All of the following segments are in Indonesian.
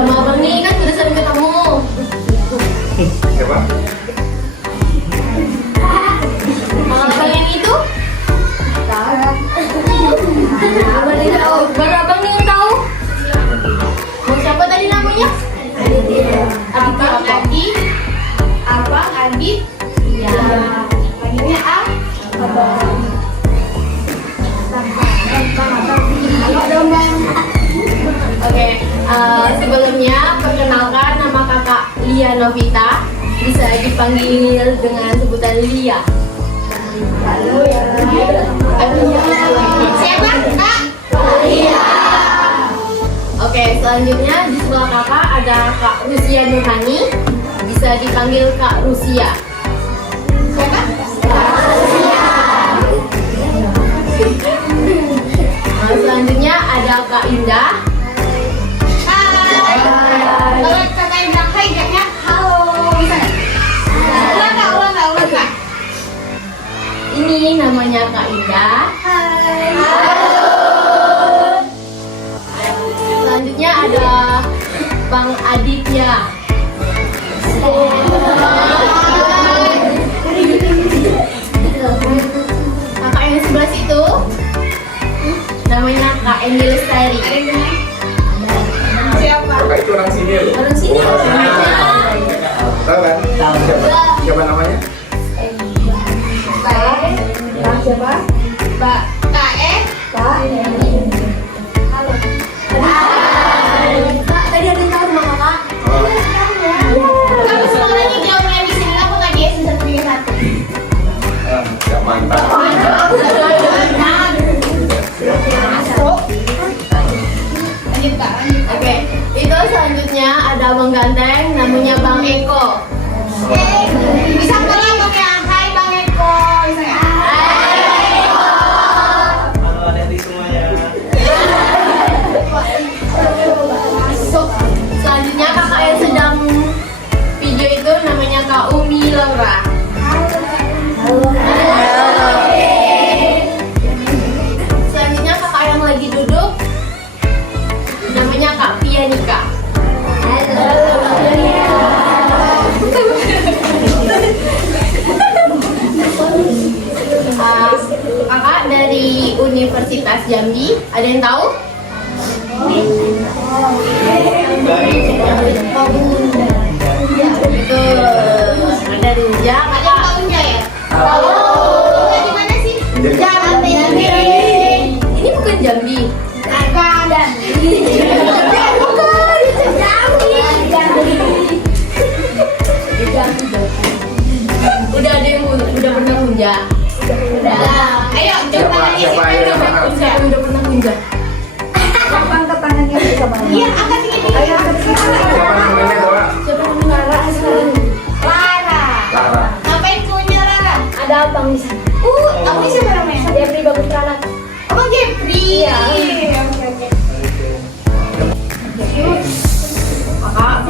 sama abang nih kan udah sering ketemu. Siapa? Abang yang itu? Abang yang tahu. Baru abang nih yang tahu. Mau siapa tadi namanya? Abang Adi. Abang Adi. Iya. Panggilnya A. Oke, sebelumnya perkenalkan nama kakak Lia Novita, bisa dipanggil dengan sebutan Lia. Halo ya. Siapa kak? Lia. Oke, selanjutnya di sebelah kakak ada Kak Rusia Nurhani, bisa dipanggil Kak Rusia. Siapa? Kak Rusia. Selanjutnya ada Kak Indah. Hai. Kalau Kak Indah hai jadinya halo. Bisa nggak? Ulang Kak. Ini namanya Kak Indah. Hai. Halo. Selanjutnya ada Bang Aditya. Kakak yang sebelah situ namanya Kak Eni Lestari. Siapa? Kakak itu orang sini loh. Orang sini. Tahu kan? Siapa? Siapa namanya? Siapa? Mbak Kak Halo. Kak, tadi ada yang tahu rumah kakak? Kamu sekolahnya jauh yang di sini, aku nggak di S1. Ya mantap. Oke, itu selanjutnya ada Bang Ganteng, namanya Bang Eko. Bisa kenalan dong ya? Hai Bang Eko. Bisa nggak? Hai Eko. Halo adik-adik semuanya. Selanjutnya kakak yang sedang video itu namanya Kak Umi Laura. Selanjutnya kakak yang lagi duduk namanya Kak Pianika. Kakak dari Universitas Jambi, ada yang tahu? Betul. Ada Rinja. Ada yang tahu Rinja ya? Tahu. Di mana sih? Jambi. Ini bukan Jambi. Bukan. Udah ada yang udah pernah kunja? Udah. Ayo coba nanya siapa yang udah pernah kunja? Angkat tangannya sama. Iya, angkat ini. Ayo angkat sini. Siapa namanya Dora? Siapa namanya Lara? Lara. Ngapain punya Lara? Ada abang di sana. Abang siapa namanya? Jeffrey Bagus Pranat. Abang Jeffrey. Iya. Oke. Kakak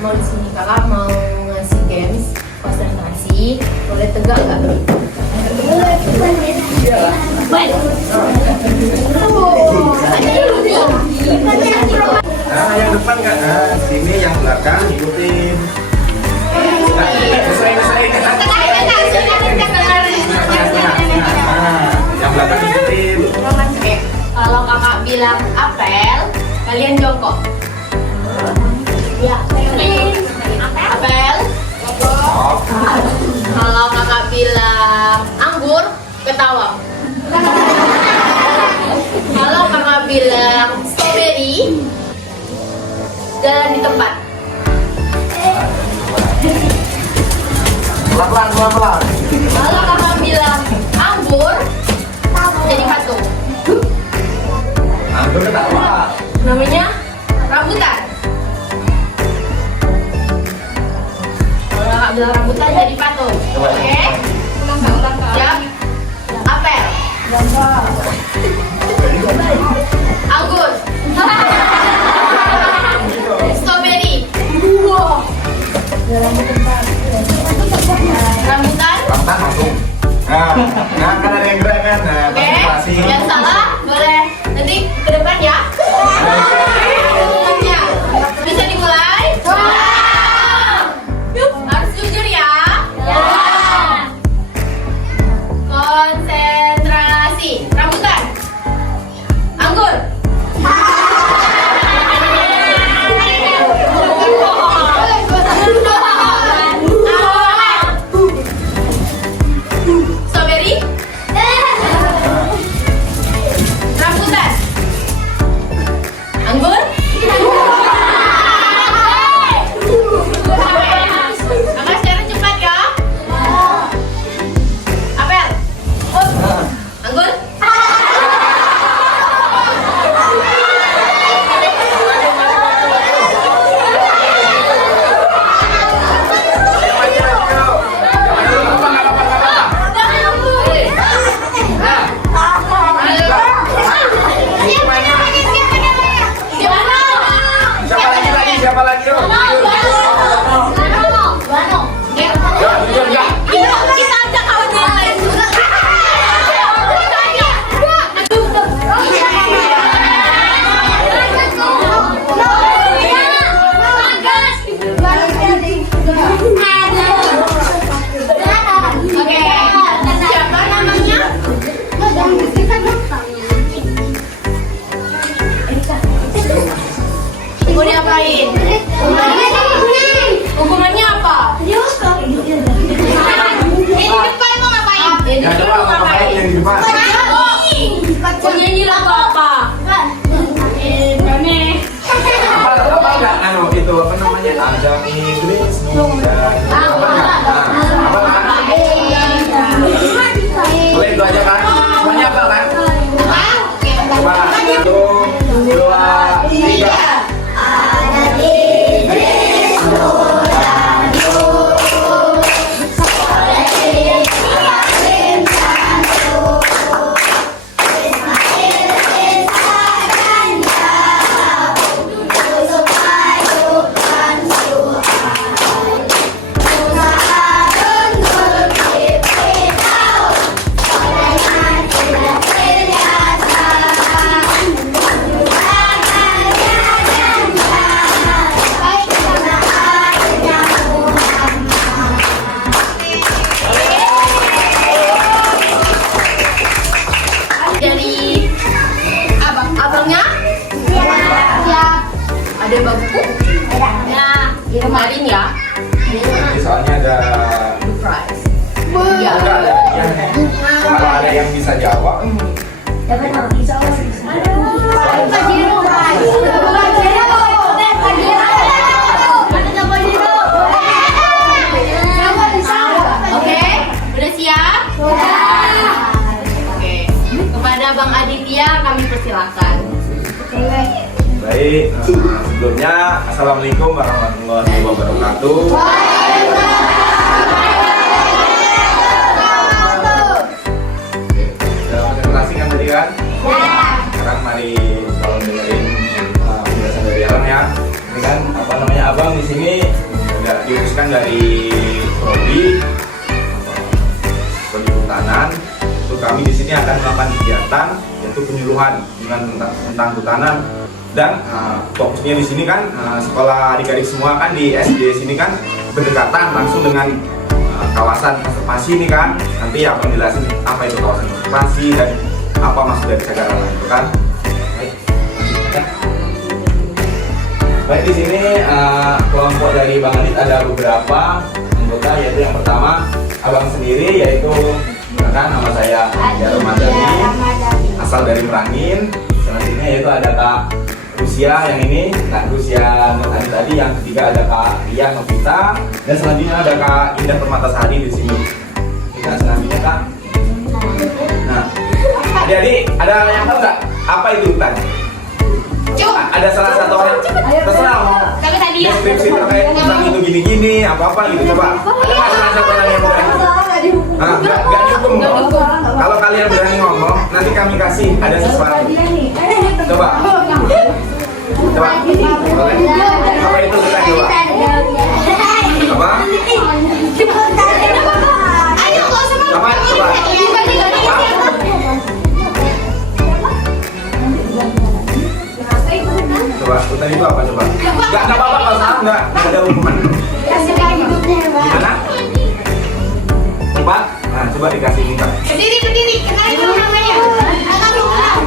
mau di sini, kakak mau ngasih games konsentrasi, boleh tegak nggak? Nah, yang depan nggak? Nah, sini yang belakang ikutin. Selesai. Nah, yang belakang ikutin. Kalau kakak bilang apel, kalian jongkok. Ya, apel. Kalau kakak bilang anggur, ketawa. Kalau kakak bilang strawberry, jalan di tempat. Pelan-pelan. Kalau kakak bilang anggur, jadi patung. Anggur ketawa. Namanya rambutan. Kalau kakak bilang rambutan, jadi patung. Oke? Siap? Apel. Anggur. Strawberry. Rambutan. Rambutan langsung. Nah, kan ada yang gerak kan? Nah, Oke. konsentrasi. Yang salah boleh nanti ke depan ya. Ya. Bisa di Mau diapain? Hukumannya apa? Di depan mau ngapain? Di Ya depan coba mau ngapain? yang di depan. Mau nyanyi lagu apa? Apa enggak anu itu apa namanya? Ada Inggris. Apa enggak? Boleh itu aja kan? Semuanya apa kan? Coba 1, 2, 3. Dari abangnya? Ada bangku? Kemarin ya? Soalnya ada Prize. enggak ada yang kalau ada yang bisa jawab. Oke, udah siap? Oke, kepada Bang Aditya kami persilakan. Baik, sebelumnya Assalamualaikum warahmatullahi wabarakatuh. Sudah konsentrasi kan tadi kan? Sekarang mari tolong dengerin penjelasan dari Abang ya. Ini kan apa namanya Abang di sini udah diutuskan dari Prodi Kehutanan. Untuk kami di sini akan melakukan kegiatan yaitu penyuluhan tentang kehutanan. Dan fokusnya di sini kan sekolah adik-adik semua kan di SD sini kan berdekatan langsung dengan kawasan konservasi ini kan. Nanti Abang jelasin apa itu kawasan konservasi dan apa maksud dari Cagak Rawa itu kan. Baik, di sini kelompok dari Bang Adit ada beberapa anggota, yaitu yang pertama Abang sendiri, yaitu kan nama saya Jarum Madani, asal dari Merangin. Selanjutnya yaitu ada Kak Rusia yang ini, Kak Rusia Nurhani tadi. Yang ketiga ada Kak Ria Novita, dan selanjutnya ada Kak Indah Permatasari di sini. Kita selanjutnya Kak. Nah, adik-adik ada yang tahu nggak apa itu hutan? Ada salah satu orang terserah mau Kami tadi ya. deskripsi terkait hutan itu gini-gini apa-apa gitu, coba. Ada nggak salah satu orang yang berani? Nggak dihukum kok. Kalau kalian berani ngomong, nanti kami kasih ada sesuatu. Coba. Coba. Apa itu kita coba? Apa? Ayo kok sama. Apa? Coba. Coba, hutan itu apa coba? Nggak apa-apa kalau salah nggak ada hukuman. Gimana? Tempat? Nah, coba dikasih ini Kak. Berdiri, kenalin dulu namanya.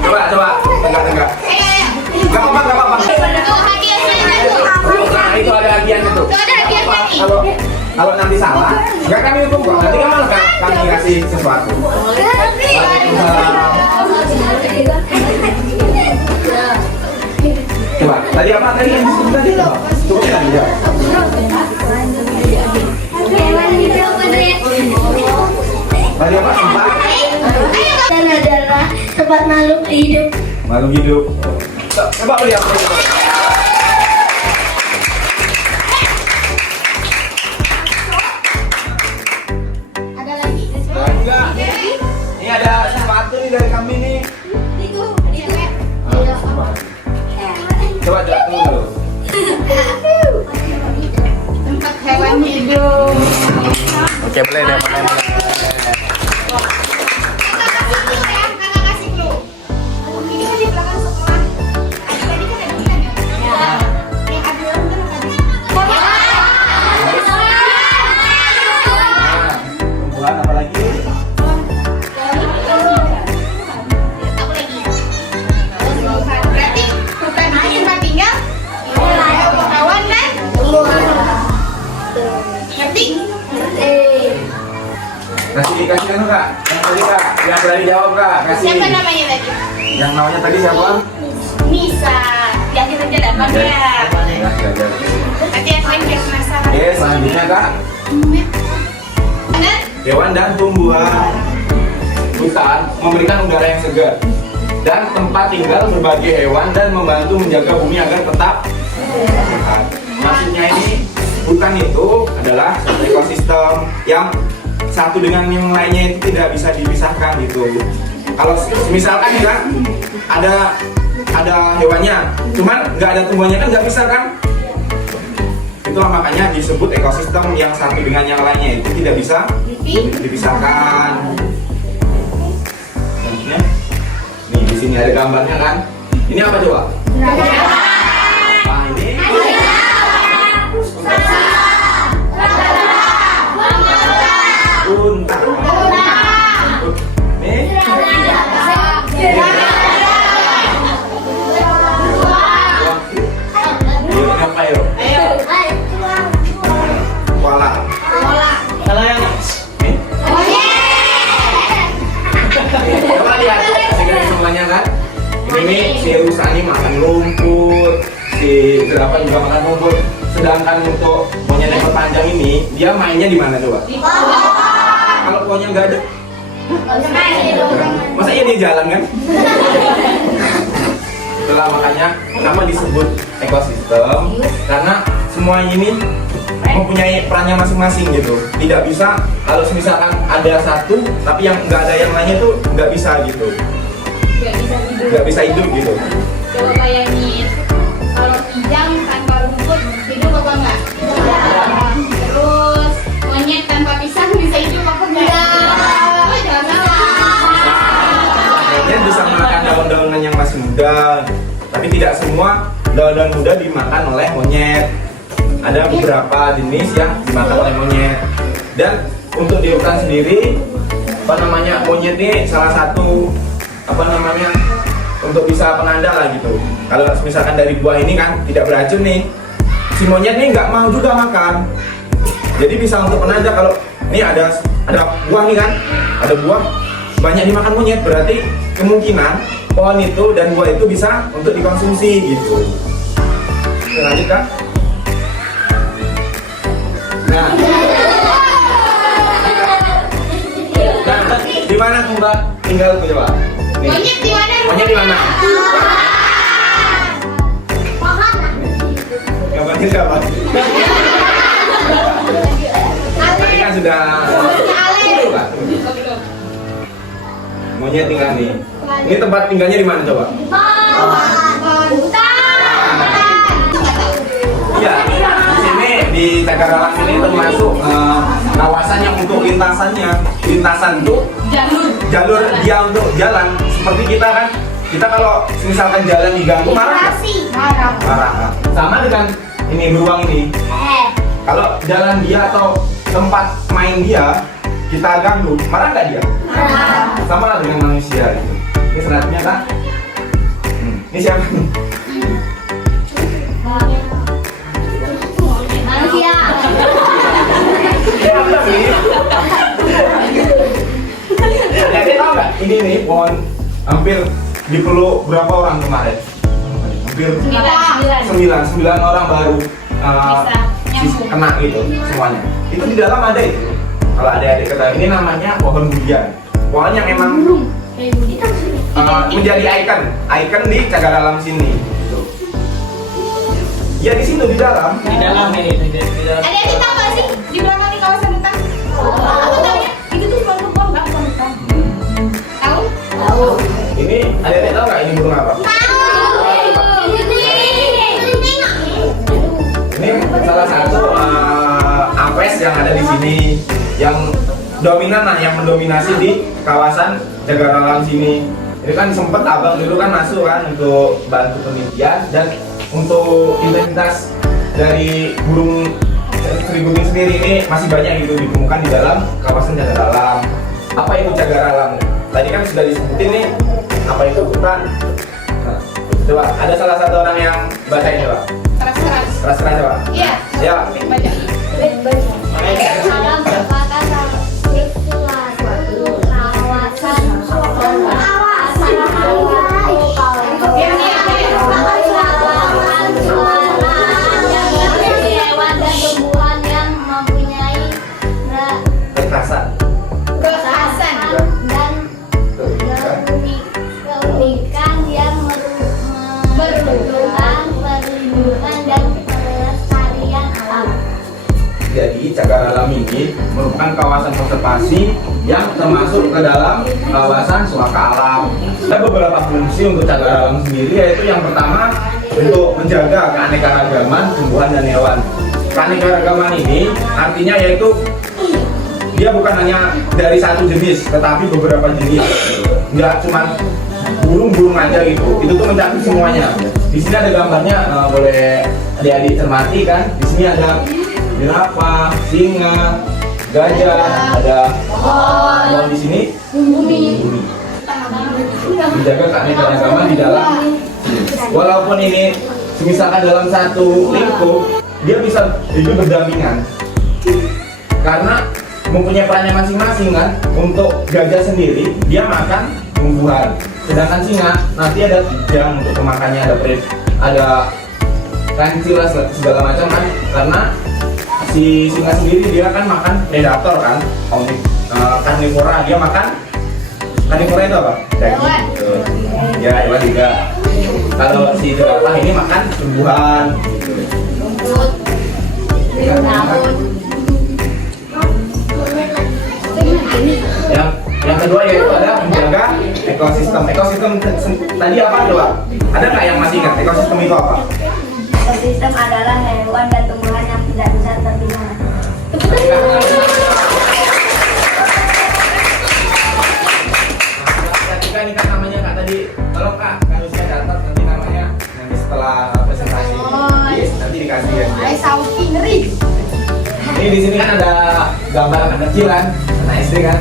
Coba, tegak. Nggak apa-apa. Tuh hadiah saya tuh. Nah, itu ada hadiah itu. Tuh ada hadiah Apa? tadi. Kalau nanti salah, nggak kami hukum kok. Nanti kan malah kami kasih sesuatu. Coba, tadi apa tadi yang disebut tadi? Coba tadi ya. Tadi apa? Tempat? Dan adalah tempat makhluk hidup. Makhluk hidup. Coba beli apa? Ada lagi. Enggak. Ini ada sesuatu nih dari kami nih. Itu. Coba tunggu dulu. Tempat hewan hidup. Oke, boleh deh. Kakak kasih clue. Ini kan di belakang sekolah. Tadi kan ada hutan ya? Yang ada hutan apa? Tumbuhan apa lagi? Berarti hutan ini tempat tinggal? Kasih anu kak, yang tadi kak, yang berani jawab kak, kasih. Siapa namanya tadi? Yang namanya tadi siapa? Nisa. Yakin aja dapat ya. Ya, ya. Nanti yang lain biar penasaran. Oke, selanjutnya kak, Benar? hewan dan tumbuhan. Hutan memberikan udara yang segar dan tempat tinggal berbagai hewan dan membantu menjaga bumi agar tetap sehat. Maksudnya ini hutan itu adalah satu ekosistem yang satu dengan yang lainnya itu tidak bisa dipisahkan gitu. Kalau misalkan ya ada hewannya, cuman nggak ada tumbuhannya kan nggak bisa kan? Itulah makanya disebut ekosistem yang satu dengan yang lainnya itu tidak bisa dipisahkan. Selanjutnya, nih di sini ada gambarnya kan? Ini apa coba? Nah ini. Unta. Nih. Yuk, apa yuk? Koala. Kalau yang Nih. Coba lihat, segini semuanya kan? Ini si rusa ini makan rumput, si jerapah juga makan rumput. Sedangkan untuk monyet yang panjang ini, dia mainnya di mana coba? Kalau pohonnya nggak ada, masa iya dia jalan kan? Itulah makanya kenapa disebut ekosistem, karena semua ini mempunyai perannya masing-masing gitu. Tidak bisa kalau misalkan ada satu, tapi yang nggak ada yang lainnya tuh nggak bisa gitu. Nggak bisa hidup gitu. Coba bayangin, kalau kijang tanpa rumput hidup apa enggak? Terus monyet tanpa pisang bisa hidup apa enggak? Oh, jangan salah. Monyet bisa makan daun-daunan yang masih muda, tapi tidak semua daun-daun muda dimakan oleh monyet. Ada beberapa jenis yang dimakan oleh monyet. Dan untuk di hutan sendiri, monyet ini salah satu untuk bisa penanda lah gitu. Kalau misalkan dari buah ini kan tidak beracun nih, si monyet nih nggak mau juga makan. Jadi bisa untuk penanda kalau ini ada buah nih kan, ada buah banyak dimakan monyet, berarti kemungkinan pohon itu dan buah itu bisa untuk dikonsumsi gitu. Oke, lanjut kan? Nah, di mana tuh Mbak tinggal tuh coba? Nih. Monyet di mana? Monyet di mana? Gambarnya siapa? Tadi kan sudah. Monyet tinggal nih. Ini tempat tinggalnya di mana coba? Iya, di sini di Cagaralang ini termasuk kawasan yang untuk lintasan tuh jalur dia untuk jalan. Seperti kita kan, kita kalau misalkan jalan diganggu marah nggak? Marah. Sama dengan ini beruang ini. Kalau jalan dia atau tempat main dia kita ganggu, marah nggak dia? Sama lah dengan manusia gitu. Ini selanjutnya kan? Ini siapa nih? Manusia. Siapa nih? Jadi tahu nggak? Ini nih pohon hampir dipeluk berapa orang kemarin? Hampir 9 orang baru kena gitu semuanya. Itu di dalam ada itu. Kalau adik-adik ketahui, ini namanya pohon durian. Pohon yang emang menjadi ikon di Cagaralang sini. Gitu. Ya di situ di dalam. di dalam ini di dalam. Ada yang tahu nggak sih di belakang di kawasan hutan? Aku tahu ya. Itu tuh bukan hutan. Tahu? Ini adik-adik tahu nggak ini burung apa? Ini salah satu apes yang ada di sini, yang dominan lah, yang mendominasi di kawasan Cagaralang sini. Ini kan sempet abang dulu kan masuk kan untuk bantu penelitian dan untuk identitas dari burung seributing sendiri ini masih banyak gitu ditemukan di dalam kawasan Cagaralang. Apa itu Cagaralang? Tadi kan sudah disebutin nih, apa itu hutan? Nah, coba ada salah satu orang yang bacain coba. Keras coba. Iya. Ya. Baca. Salam berkata salam Cagaralam ini merupakan kawasan konservasi yang termasuk ke dalam kawasan suaka alam. Ada beberapa fungsi untuk Cagaralam sendiri, yaitu yang pertama untuk menjaga keanekaragaman tumbuhan dan hewan. Keanekaragaman ini artinya yaitu dia bukan hanya dari satu jenis, tetapi beberapa jenis. Nggak cuma burung-burung aja gitu. Itu tuh mencakup semuanya. Di sini ada gambarnya, boleh adik-adik cermati kan. Di sini ada jerapah, singa, gajah, ada pohon di sini. Bumi. Menjaga keanekaragaman di dalam. Walaupun ini misalkan dalam satu lingkup, dia bisa hidup berdampingan. Karena mempunyai perannya masing-masing kan. Untuk gajah sendiri dia makan tumbuhan, sedangkan singa nanti ada kijang untuk kemakannya, ada kancil segala macam kan. Karena si singa sendiri dia kan makan predator kan, karnivora. Dia makan karnivora itu apa? Daging. Ya hewan juga. Kalau si jerapah ini makan tumbuhan. Yang kedua yaitu ada menjaga ekosistem. Ekosistem tadi apa tuh, Pak? Ada nggak yang masih ingat ekosistem itu apa? Ekosistem adalah hewan dan tumbuhan yang tidak bisa terpisah. Ketiga ini kan namanya Kak tadi. Kalau Kak harusnya catat nanti namanya nanti setelah presentasi. Yes, nanti dikasih ya. Ini di sini kan ada gambar anak kecil kan, anak SD kan.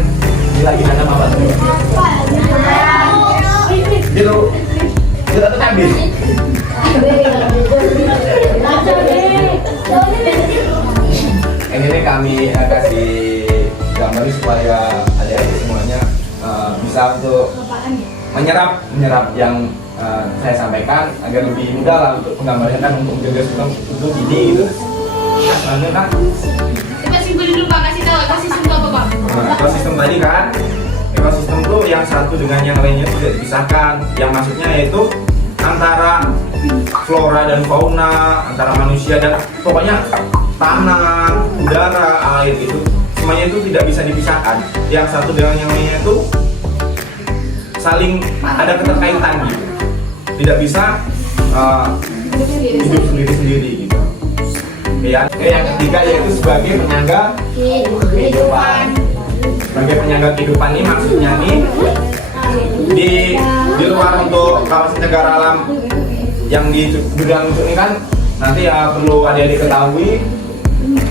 Ini lagi ada apa tuh? Gitu. Kita tuh habis. Ini kami kasih gambar supaya adik-adik semuanya bisa untuk menyerap yang saya sampaikan agar lebih mudah lah untuk penggambarannya kan, untuk menjaga sistem itu gini gitu. Nah, kan? Coba simpulin dulu Pak, kasih tahu ekosistem itu apa Pak? Nah, ekosistem tadi kan, ekosistem itu yang satu dengan yang lainnya tidak dipisahkan. Yang maksudnya yaitu antara flora dan fauna, antara manusia dan pokoknya tanah, udara, air itu semuanya itu tidak bisa dipisahkan. Yang satu dengan yang lainnya itu saling ada keterkaitan gitu. Tidak bisa hidup sendiri-sendiri gitu. Ya, yang ketiga yaitu sebagai penyangga kehidupan. Sebagai penyangga kehidupan ini maksudnya nih di luar untuk kawasan Cagaralam yang di Gudang Lucu ini kan nanti ya perlu adik-adik ketahui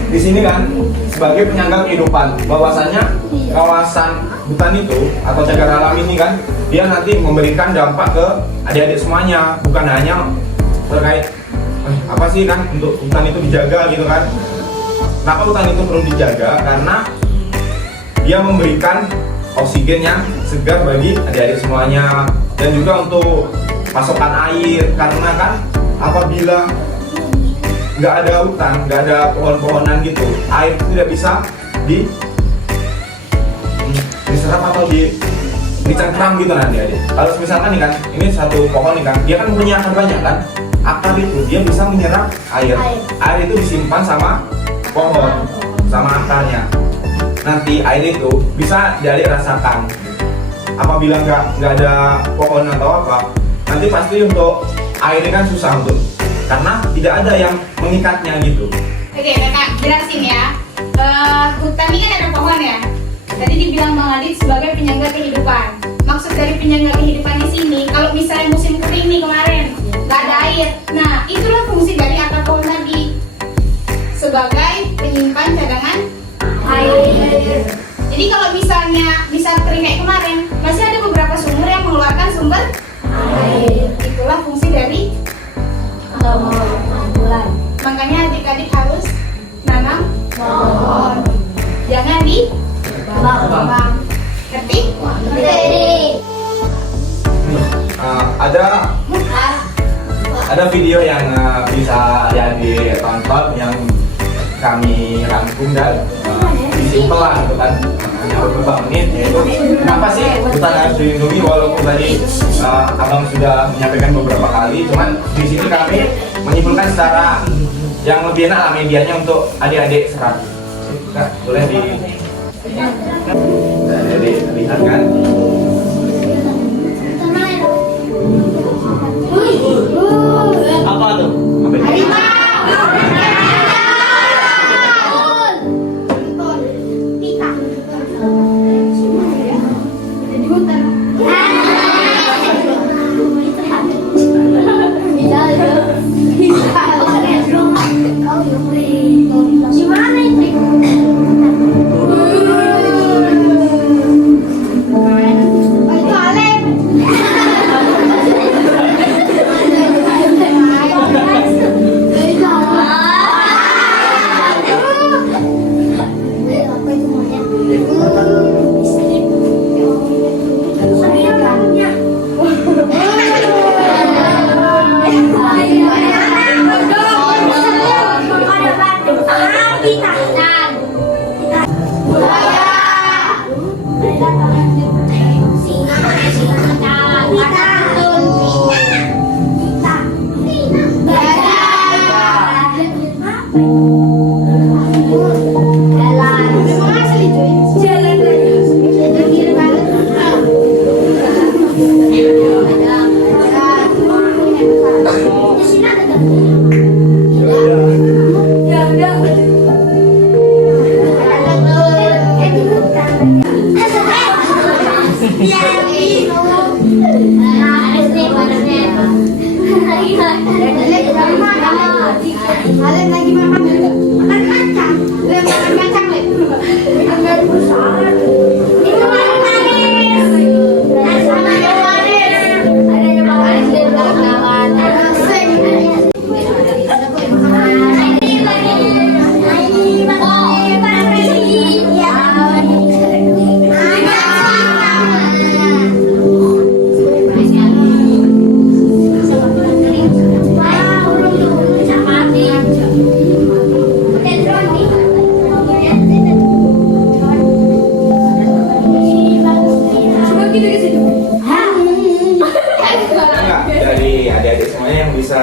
di sini kan sebagai penyangga kehidupan, bahwasanya kawasan hutan itu atau Cagaralam ini kan dia nanti memberikan dampak ke adik-adik semuanya, bukan hanya terkait apa sih kan untuk hutan itu dijaga gitu kan. Kenapa hutan itu perlu dijaga? Karena dia memberikan oksigen yang segar bagi adik-adik semuanya, dan juga untuk pasokan air. Karena kan apabila nggak ada hutan, nggak ada pohon-pohonan gitu, air itu tidak bisa diserap atau dicengkram gitu nanti adik. Kalau misalkan nih kan, ini satu pohon nih kan, dia kan punya akar banyak kan, akar itu dia bisa menyerap air. Air itu disimpan sama pohon, sama akarnya. Nanti air itu bisa adik rasakan. Apabila nggak ada pohon atau apa, nanti pasti untuk airnya kan susah untuk, karena tidak ada yang mengikatnya gitu. Oke Kakak jelasin ya. Hutan ini kan ada pohon ya. Tadi dibilang Bang Adit sebagai penyangga kehidupan. Maksud dari penyangga kehidupan di sini, kalau misalnya musim kering nih kemarin, nggak ada air. Nah, itulah fungsi dari akar pohon tadi sebagai penyimpan cadangan air. Jadi kalau misalnya bisa kering kayak kemarin, masih ada beberapa sumur yang mengeluarkan sumber air. Itulah fungsi dari bulan. Makanya adik-adik harus nanam pohon. Jangan di bang. Ngerti? Ada video yang bisa adik tonton yang kami rangkum dan simpel lah gitu kan, hanya beberapa menit, yaitu kenapa sih hutan harus dilindungi. Walaupun tadi abang sudah menyampaikan beberapa kali, cuman di sini kami menyimpulkan secara yang lebih enak lah medianya untuk adik-adik serap. Kak, boleh di nah, jadi lihat kan? Apa tuh? Apa itu? Gimana itu? Itu Alem. Alem lagi makan kacang. Lem makan kacang, Lem. Enggak berusaha. Itu makan manis. Sama yang manis. Ada yang manis dan kawan-kawan. Asik. Enggak, dari adik-adik semuanya yang bisa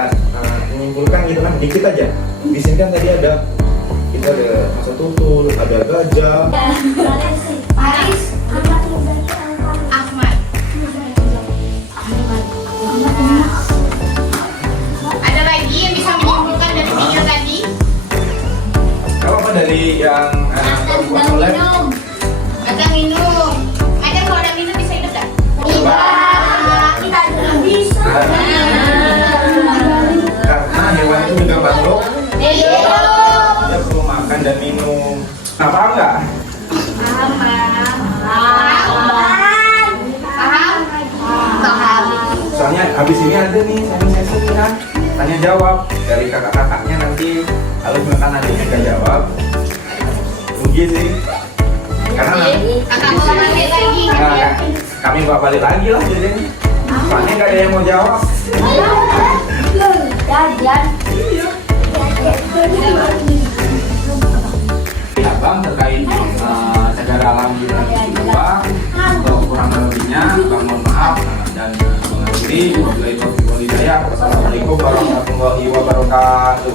menyimpulkan gitu kan dikit aja. Di sini kan tadi ada kita ada masa tutul, ada gajah. Paris. Ahmad. Ada lagi yang bisa menyimpulkan dari tiga tadi? Kalau apa dari yang Pak Soleh? Ada minum. Ada kalau ada minum bisa hidup nggak? Kita juga bisa. Karena hewan itu juga makhluk, Iya. dia perlu makan dan minum. Nah, paham nggak? Paham? Paham. Soalnya habis ini ada nih sesi nih kan, tanya jawab dari kakak-kakaknya nanti. Kalau misalkan adiknya nggak jawab, rugi sih. Karena Kakak mau balik lagi. nah, kami bawa balik lagi lah jadinya. Soalnya nggak ada yang mau jawab. Jajan. Abang terkait cagar alam di Lupa, untuk kurang lebihnya Bang mohon maaf dan mengakhiri wabillahi taufiq wal hidayah. Wassalamualaikum warahmatullahi wabarakatuh.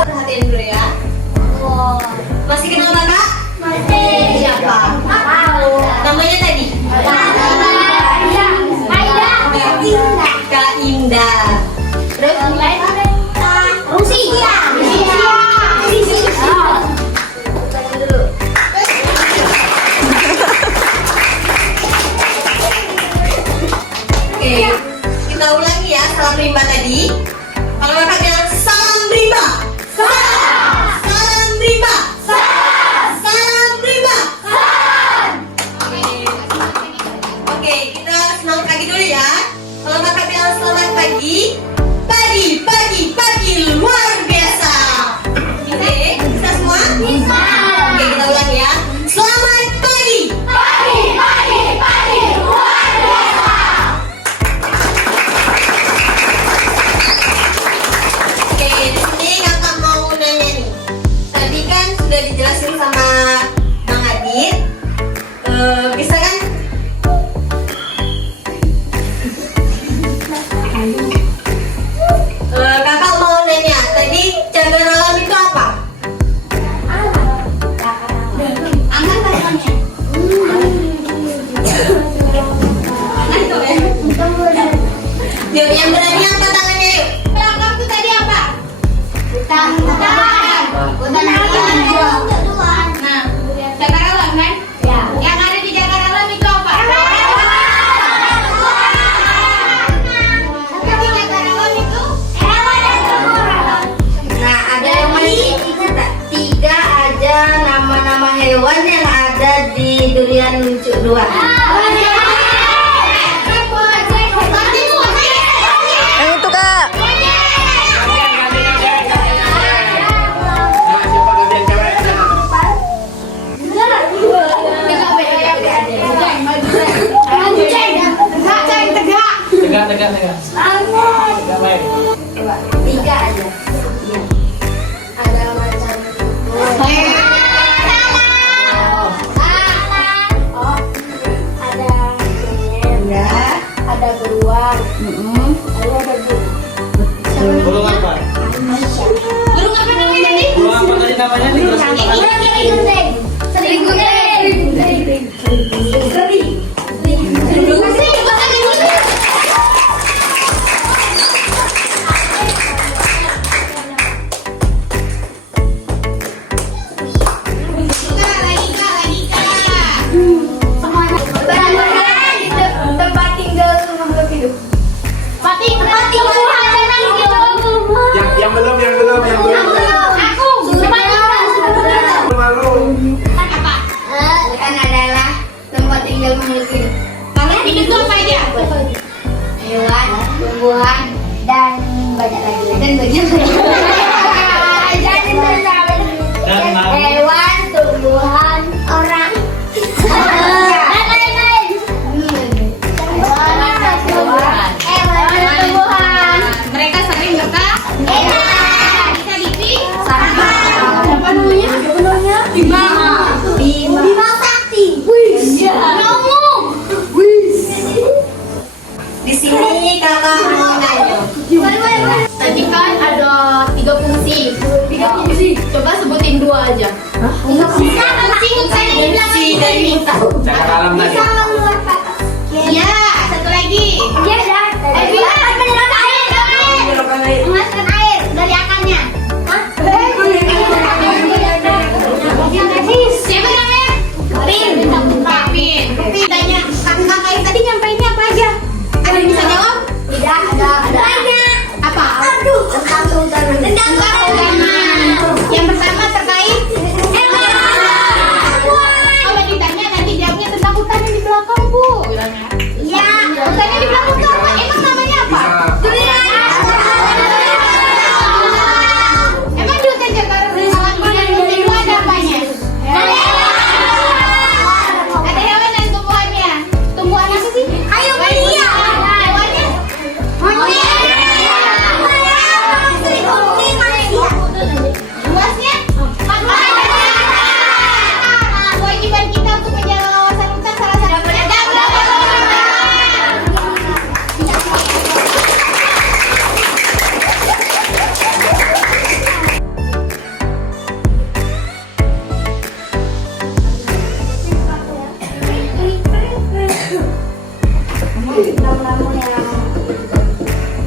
Perhatiin dulu ya. Masih kenal kakak? Siapa? Namanya tadi? Kak Indah. Terus kedua. Yang itu kak. Nah, siapa gantian cewek? Tegak, tegak, tegak. Tegak baik. Tiga aja. Ada macam. Ada beruang. Ada Burung apa? Burung apa namanya tadi? Burung apa tadi namanya nih? Sering gudeg. Tempat tinggal makhluk hidup. Tempat tinggal Yang belum. Aku. Malu. Apa? Kan adalah tempat tinggal makhluk hidup. Makhluk hidup itu apa aja? Hewan, tumbuhan, dan banyak lagi. Dan hewan, tumbuhan, orang. Dan lain-lain. Hewan, tumbuhan. Mereka sering berkah. Kita bikin sama. Apa namanya? Bima Sakti. Ngomong. Di sini kakak mau nanya. Tadi kan ada 3 fungsi. Coba sebutin 2 aja. Bisa kucing saya di belakang. Dan minta. Jaga alam tadi. Iya, satu lagi. Iya, menyerapkan air. Memasukkan air dari akarnya. Siapa namanya? Pin. Tanya kakak yang tadi nyampeinnya apa aja? Ada yang bisa jawab? Tidak, ada. Banyak. Apa? Aduh, tentang keutamaan. Yang pertama terkait hewan. Kalau ditanya nanti jawabnya tentang hutan yang di belakang, Bu. Iya, hutan yang di belakang itu apa? Emang namanya apa? Emang di hutan Jakarta itu ada apanya? Ada hewan dan tumbuhannya. Tumbuhan apa sih? Ayo Maria. Hewannya? Monyet. Luasnya? Kewajiban kita untuk menjaga kawasan hutan salah satunya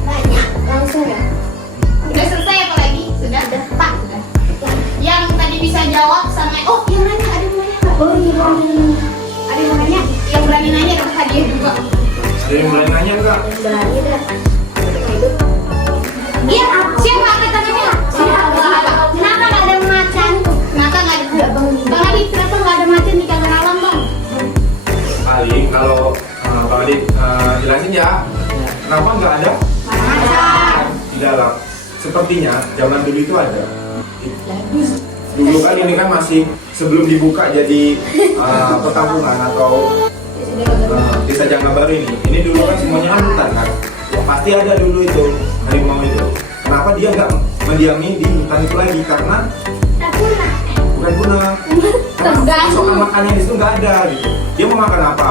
banyak langsung ya. Udah selesai apa lagi? Sudah. Pak. Yang tadi bisa jawab sama yang nanya ada yang nanya nggak? Ada yang nanya? Yang berani nanya dapat hadiah juga. Ada yang mulai nanya enggak? Berani dah. Iya, siapa angkat tangannya? Kenapa nggak ada macan? Kenapa nggak ada Bang Adit? Kenapa nggak ada macan di kamar alam, Bang? Ali, kalau Bang Adit jelasin ya. Kenapa nggak ada? Macan. Di dalam. Sepertinya zaman dulu itu ada. Dulu kan ini kan masih sebelum dibuka jadi perkampungan atau desa Janggabaru ini. Ini dulu kan semuanya kan hutan kan. Pasti ada dulu itu harimau itu. Kenapa dia nggak mendiami di hutan itu lagi? Karena bukan punah. Karena pasokan makannya di situ nggak ada gitu. Dia mau makan apa?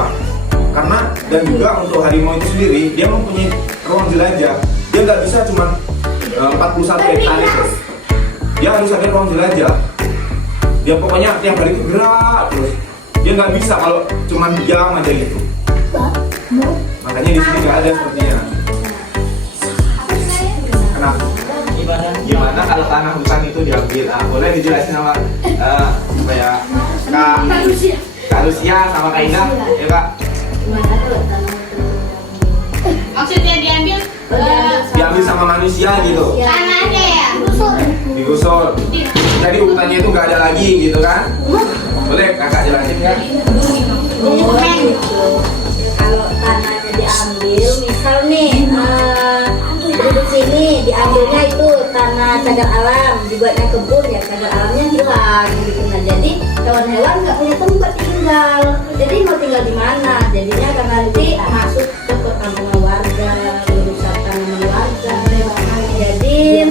Karena dan juga untuk harimau itu sendiri dia mempunyai ruang jelajah. Dia nggak bisa cuma 41 hektar itu. Dia harus ada ruang jelajah. Dia pokoknya tiap hari itu gerak terus. Dia nggak bisa kalau cuma diam aja gitu. Makanya di sini nggak ada sepertinya. Kenapa? Gimana kalau tanah hutan itu diambil? Boleh dijelasin sama supaya Kak Rusia sama Kak Indah, ya Kak? Maksudnya diambil Diambil sama manusia gitu, tanahnya ya? digusur. Jadi hutannya itu nggak ada lagi gitu kan? Boleh kakak jelasin kan? Kalau tanahnya diambil, misal nih di sini diambilnya itu tanah cagar alam, dibuatnya kebun ya cagar alamnya hilang gitu. Nah jadi hewan-hewan nggak punya tempat tinggal. Jadi mau tinggal di mana? Jadinya kan nanti masuk ke perkampungan warga, merusak tanaman warga. Jadi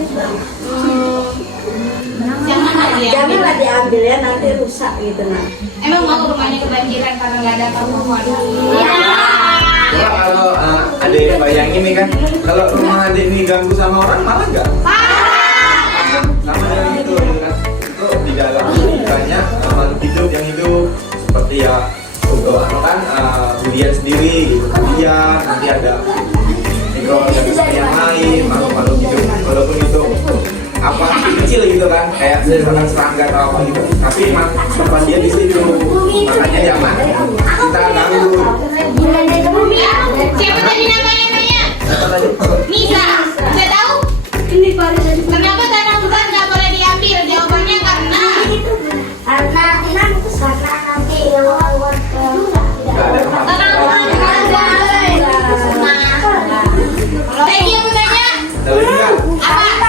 janganlah diambil ya, nanti rusak gitu nah. Emang mau rumahnya kebanjiran karena nggak ada kampungan? Coba kalau adek bayangin nih kan, kalau rumah adek ini ganggu sama orang malah nggak? Sama dengan itu kan, itu di dalam ini banyak makhluk hidup yang hidup seperti ya untuk kan durian sendiri gitu, durian nanti ada mikroorganisme yang lain, makhluk hidup walaupun itu apa kecil gitu kan, kayak misalkan serangga atau apa gitu, tapi emang tempat dia di situ, makanya jangan kita ganggu. Siapa tadi namanya nanya? Apa tadi? Nisa, saya tahu. Kenapa tanah hutan nggak boleh diambil? Jawabannya karena nanti hewan-hewan Nggak ada tempat. tanah hutan nggak ada. Peggy yang bertanya, Tahu nggak? apa?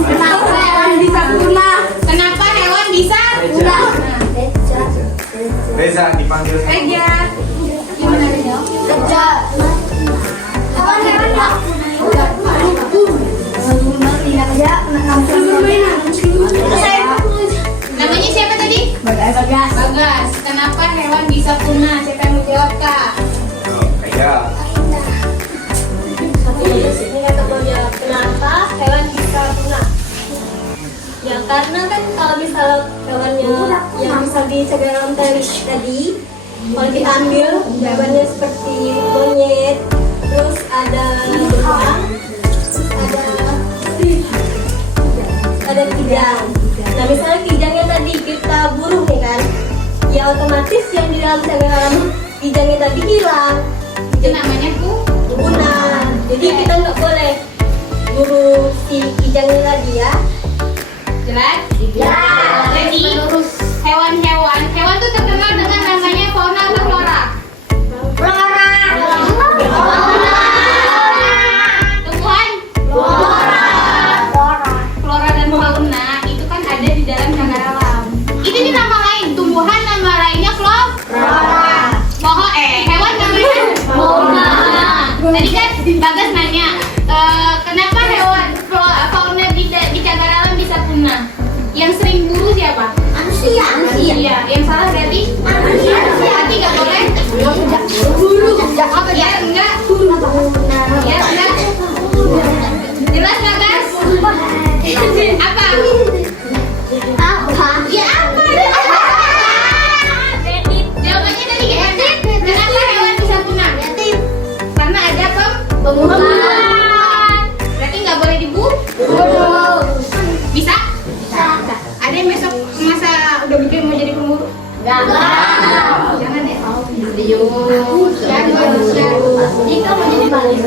kenapa hewan bisa punah? Kenapa hewan bisa punah? Reza dipanggil sama Reja, gimana Reja? Hewan-hewan Namanya siapa tadi? Bagas. Bagas. Kenapa hewan bisa punah? Siapa yang mau jawab kak? kayak Kenapa hewan bisa punah? Ya karena kan kalau misal hewannya yang bisa di cagar alam tadi kalau diambil hewannya seperti monyet, terus ada beruang, terus ada kijang. Nah misalnya kijangnya tadi kita bunuh nih kan, ya otomatis yang di dalam cagar alam kijangnya tadi hilang. Itu namanya Punah. Jadi kita nggak boleh buru si kijangnya tadi ya. jelas? Ya. Jadi hewan tuh terkenal dengan namanya fauna atau flora? Tumbuhan? Flora dan fauna itu kan ada di dalam cagar alam. Itu nih nama lain, tumbuhan nama lainnya flora. Hewan namanya fauna. Tadi kan Bagas nanya, kenapa hewan fauna di cagar alam bisa punah? Yang sering buru siapa? Manusia. Iya, yang salah berarti? Manusia. Berarti nggak boleh? Buru. Apa ya? Enggak? Ya, enggak? Jelas nggak, Gas? Apa? Ya, apa? Jawabannya tadi kan? Kenapa hewan bisa punah? Karena ada pembunuhan. Berarti nggak boleh dibunuh? Bisa? Ada yang besok masa udah gede mau jadi pemburu? Enggak. Jangan ya. Serius. Jika mau jadi maling.